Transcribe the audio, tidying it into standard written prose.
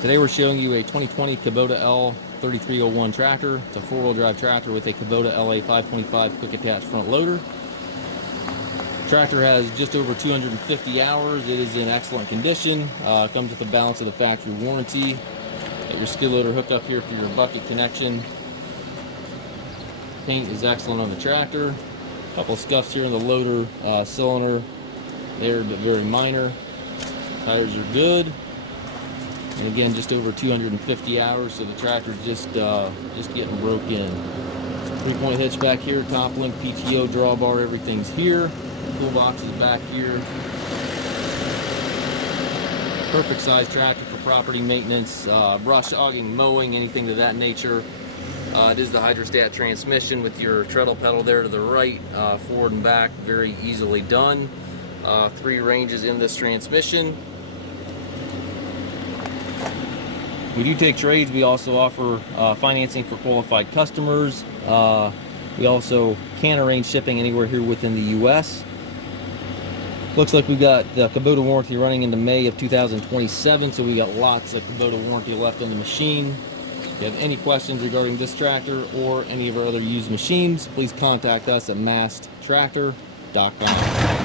Today we're showing you a 2020 Kubota L3301 tractor. It's a four-wheel drive tractor with a Kubota LA525 quick attach front loader. The tractor has just over 250 hours. It is in excellent condition. Comes with a balance of the factory warranty. Got your skid loader hooked up here for your bucket connection. Paint is excellent on the tractor. A couple of scuffs here in the loader cylinder there, but very minor. Tires are good. And again, just over 250 hours, so the tractor's just getting broke in. 3-point hitch back here, top link, PTO, drawbar, everything's here. Toolbox is back here. Perfect size tractor for property maintenance, brush hogging, mowing, anything of that nature. It is the hydrostat transmission with your treadle pedal there to the right, forward and back, very easily done. 3 ranges in this transmission. We do take trades. We also offer financing for qualified customers. We also can arrange shipping anywhere here within the U.S. Looks like we've got the Kubota warranty running into May of 2027, so we got lots of Kubota warranty left on the machine. If you have any questions regarding this tractor or any of our other used machines, please contact us at masttractor.com.